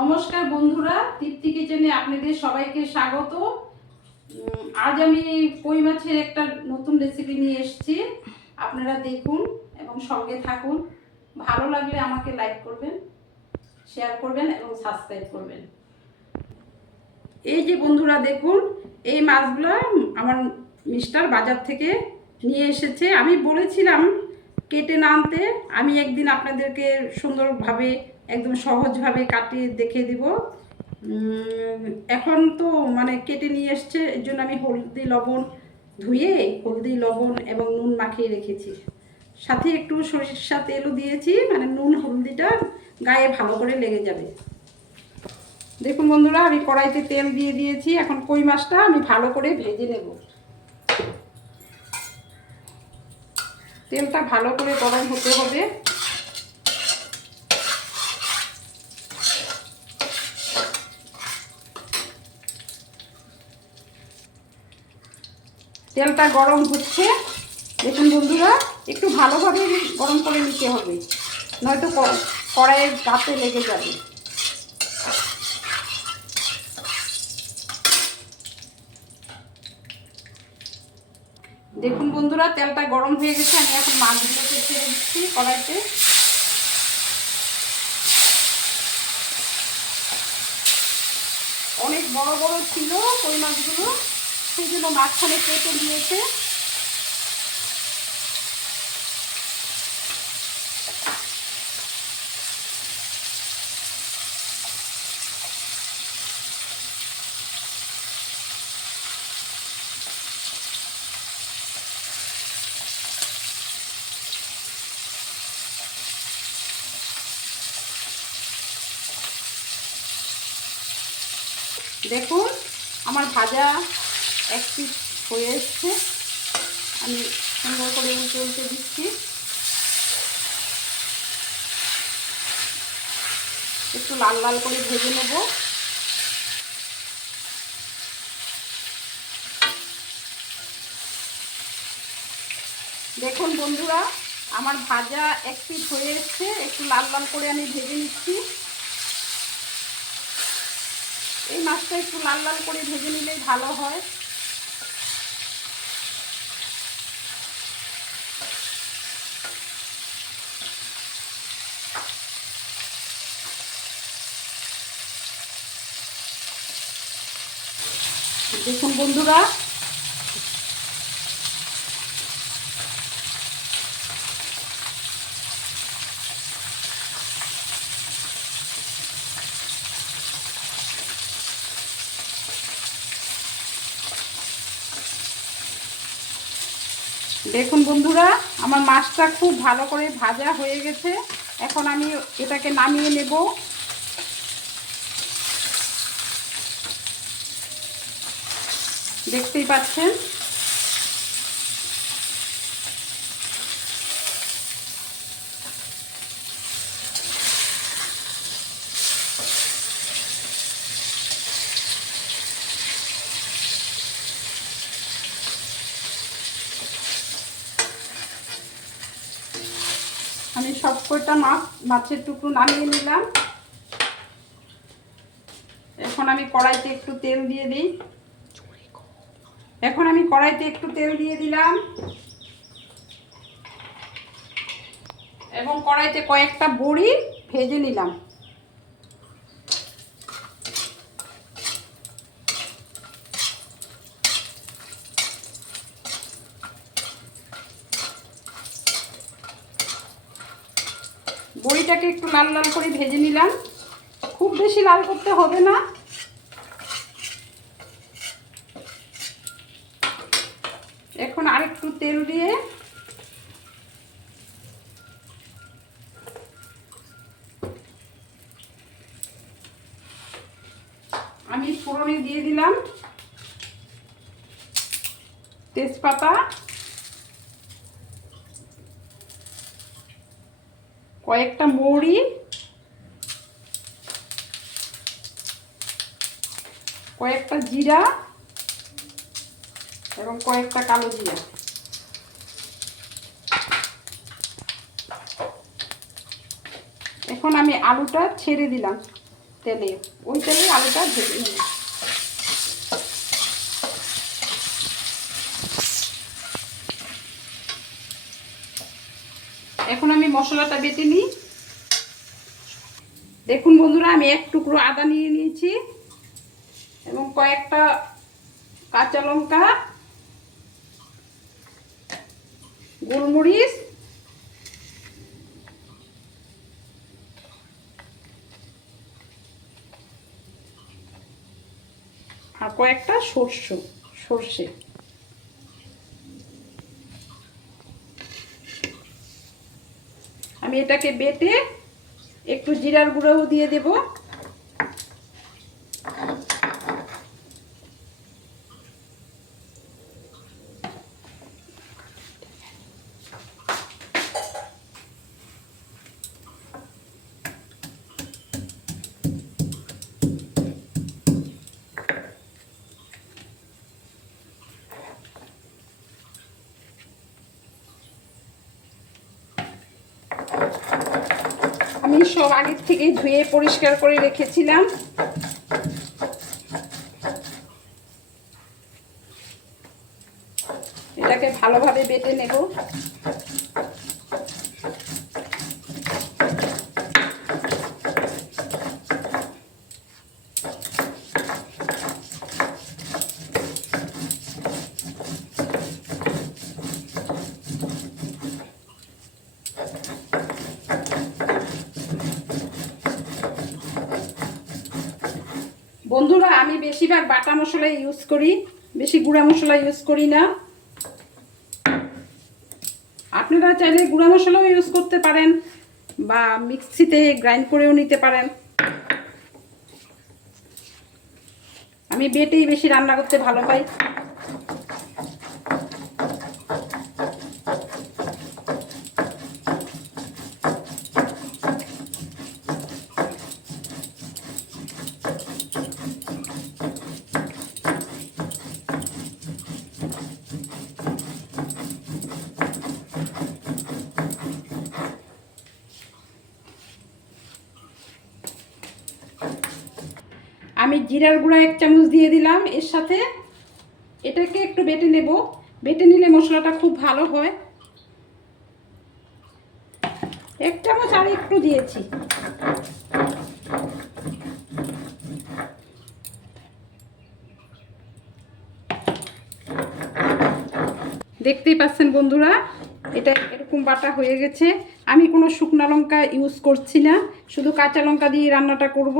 নমস্কার বন্ধুরা, তৃপ্তি কিচেনে আপনাদের সবাইকে স্বাগত। আজ আমি কই মাছের একটা নতুন রেসিপি নিয়ে এসেছি। আপনারা দেখুন এবং সঙ্গে থাকুন। ভালো লাগলে আমাকে লাইক করবেন, শেয়ার করবেন এবং সাবস্ক্রাইব করবেন। এই যে বন্ধুরা দেখুন, এই মাছগুলো আমার মিস্টার বাজার থেকে নিয়ে এসেছে। আমি বলেছিলাম কেটে না আনতে। আমি একদিন আপনাদেরকে সুন্দরভাবে একদম সহজভাবে কাটিয়ে দেখিয়ে দিব। এখন তো মানে কেটে নিয়ে এসছে, এর জন্য আমি হলদি লবণ ধুয়ে হলদি লবণ এবং নুন মাখিয়ে রেখেছি। সাথে একটু সরিষা তেলও দিয়েছি, মানে নুন হলদিটা গায়ে ভালো করে লেগে যাবে। দেখুন বন্ধুরা, আমি কড়াইতে তেল দিয়ে দিয়েছি। এখন কই মাছটা আমি ভালো করে ভেজে নেব। তেলটা ভালো করে গরম হতে হবে। তেলটা গরম হচ্ছে, দেখুন বন্ধুরা, একটু ভালোভাবে গরম করে নিতে হবে, নয়তো কড়াইয়ের গাতে লেগে যাবে। দেখুন বন্ধুরা, তেলটা গরম হয়ে গেছে। আমি এখন মাছগুলোকে ছেড়ে দিচ্ছি কড়াইতে। অনেক বড় বড় ছিল কই মাছগুলো, সেই জন্য মাঝখানে কেটে দিয়েছে। দেখুন আমার ভাজা এক পিস হয়ে এসছে। আমি সুন্দর করে উল্টে উল্টে দিচ্ছি। একটু লাল লাল করে ভেজে নেব। দেখুন বন্ধুরা, আমার ভাজা এক পিস হয়ে এসছে। একটু লাল লাল করে আমি ভেজে নিচ্ছি। এই মাছটা একটু লাল লাল করে ভেজে নিলেই ভালো হয়। দেখুন বন্ধুরা, দেখুন বন্ধুরা, আমার মাছটা খুব ভালো করে ভাজা হয়ে গেছে। এখন আমি এটাকে নামিয়ে নেব। দেখতেই পাচ্ছেন। আমি সব কয়টা মাছের টুকরো নামিয়ে নিলাম। এখন আমি কড়াইতে একটু তেল দিয়ে দিই। দিলাম এবং কড়াইতে কয়েকটা বড়ি ভেজে নিলাম। বড়িটাকে একটু লাল লাল করে ভেজে নিলাম। খুব বেশি লাল করতে হবে না। এখন আরেকটু তেল দিয়ে আমি ফোড়নে দিয়ে দিলাম তেজপাতা, কয়েকটা মৌরি, কয়েকটা জিরা এবং কয়েকটা কালো জিরা। এখন আমি আলুটা ছেড়ে দিলাম। তেলে, ওই তেলে আলুটা ভেজে নেব। এখন আমি মশলাটা বেটে নিই। দেখুন বন্ধুরা, আমি এক টুকরো আদা নিয়ে নিয়েছি এবং কয়েকটা কাঁচা লঙ্কা, গোলমরিচ আর কয়েকটা সর্ষে। আমি এটাকে বেটে একটু জিরার গুঁড়োও দিয়ে দেব। আমি সব আগের থেকে ধুয়ে পরিষ্কার করে রেখেছিলাম। এটাকে ভালোভাবে বেটে নেব। বন্ধুরা, আমি বেশিরভাগ বাটা মশলা ইউজ করি, বেশি গুঁড়া মশলা ইউজ করি না। আপনারা চাইলে গুঁড়া মশলাও ইউজ করতে পারেন বা মিক্সিতে গ্রাইন্ড করেও নিতে পারেন। আমি বেটেই বেশি রান্না করতে ভালো পাই। আমি জিরার গুঁড়া 1 চামচ দিয়ে দিলাম এর সাথে। এটাকে একটু বেটে নেব, বেটে নিলে মশলাটা খুব ভালো হয়। 1 চামচ আর একটু দিয়েছি। দেখতেই পাচ্ছেন বন্ধুরা, এটা এরকম বাটা হয়ে গেছে। আমি কোনো শুকনো লঙ্কা ইউজ করছি না, শুধু কাঁচা লঙ্কা দিয়ে রান্নাটা করব।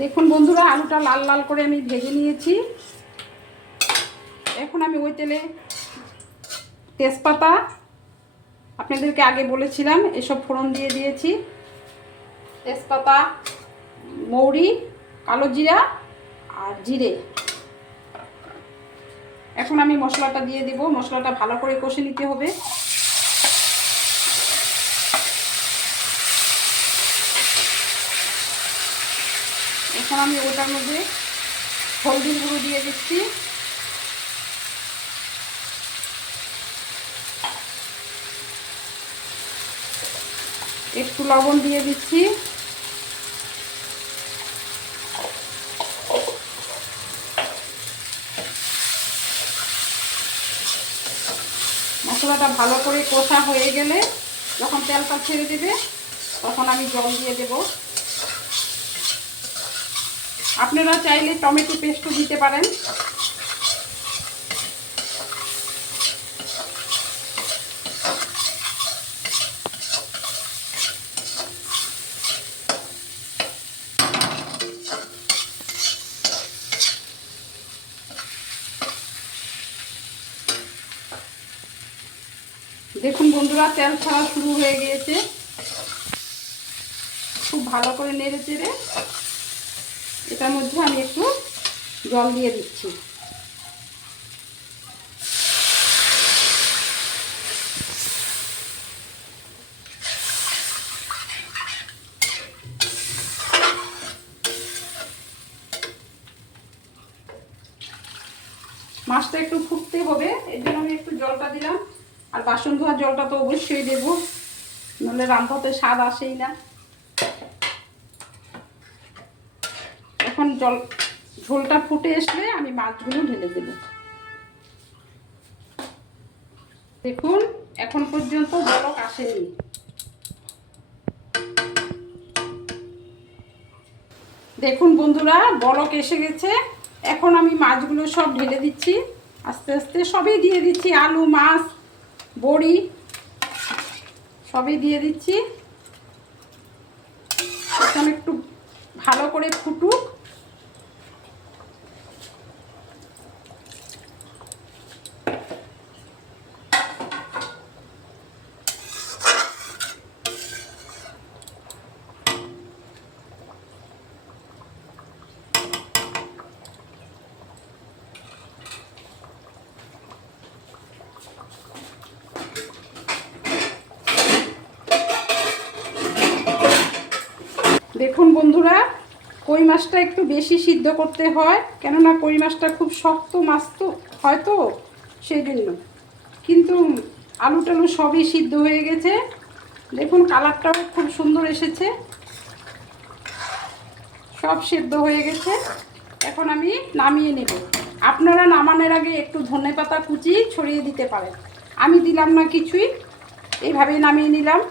দেখুন বন্ধুরা, আলুটা লাল লাল করে আমি ভেজে নিয়েছি। এখন আমি ওই তেলে তেজপাতা, আপনাদেরকে আগে বলেছিলাম, এসব ফোড়ন দিয়ে দিয়েছি। তেজপাতা, মৌরি, কালো জিরা আর জিরে। এখন আমি মশলাটা দিয়ে দিব। মশলাটা ভালো করে কষে নিতে হবে। এখন আমি ওটার মধ্যে হলদির গুঁড়ো দিয়ে দিচ্ছি, একটু লবণ দিয়ে দিচ্ছি, মশলাটা ভালো করে কষা হয়ে গেলে যখন তেলটা ছেড়ে দেবে তখন আমি জল দিয়ে দেব। আপনারা চাইলে টমেটো পেস্টও দিতে পারেন। দেখুন বন্ধুরা, তেল ছাড়া শুরু হয়ে গিয়েছে। খুব ভালো করে নেড়ে চেড়ে এটার মধ্যে আমি একটু জল দিয়ে দিচ্ছি। মাছটা একটু ফুটতে হবে, এর জন্য জলটা দিলাম। আর বাসন ধোয়ার জলটা তো অবশ্যই দেবো, নাহলে রান্নাতে স্বাদ আসেই না। এখন ঝোলটা ফুটে আসলে আমি মাছগুলো ঢেলে দেব। দেখুন এখন পর্যন্ত বলক আসেনি। দেখুন বন্ধুরা, বলক এসে গেছে। এখন আমি মাছগুলো সব ঢেলে দিচ্ছি, আস্তে আস্তে সবই দিয়ে দিচ্ছি, আলু, মাছ, বড়ি সবই দিয়ে দিচ্ছি। এখন একটু ভালো করে ফুটুক। দেখুন বন্ধুরা, কই মাছটা একটু বেশি সিদ্ধ করতে হয়, কেননা কই মাছটা খুব শক্ত মাছ তো হয়তো সেই জন্য। কিন্তু আলু টালু সবই সিদ্ধ হয়ে গেছে। দেখুন কালারটাও খুব সুন্দর এসেছে, সব সিদ্ধ হয়ে গেছে। এখন আমি নামিয়ে নেব। আপনারা নামানোর আগে একটু ধনেপাতা কুচি ছড়িয়ে দিতে পারেন, আমি দিলাম না কিছুই, এইভাবেই নামিয়ে নিলাম।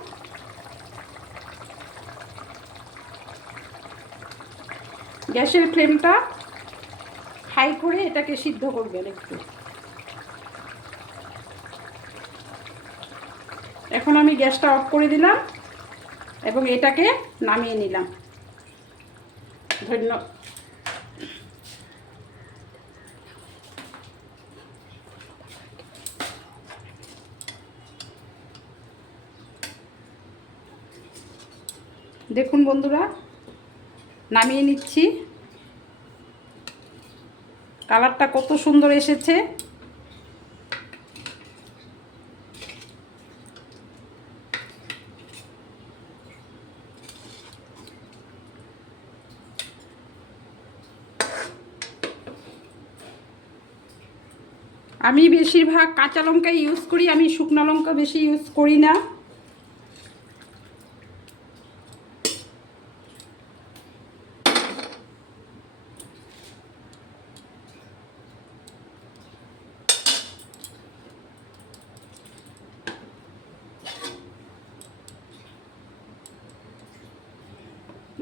গ্যাসের ফ্লেমটা হাই করে এটাকে সিদ্ধ করবেন একটু। এখন আমি গ্যাসটা অফ করে দিলাম এবং এটাকে নামিয়ে নিলাম। ধন্যবাদ। দেখুন বন্ধুরা, নামিয়ে নিচ্ছি। কালারটা কত সুন্দর এসেছে। আমি বেশিরভাগ কাঁচা লঙ্কা ইউজ করি, আমি শুকনো লঙ্কা বেশি ইউজ করি না।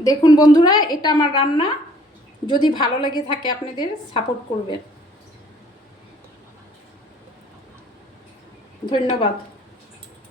দেখুন বন্ধুরা, এটা আমার রান্না। যদি ভালো লেগে থাকে আপনাদের সাপোর্ট করবেন। ধন্যবাদ।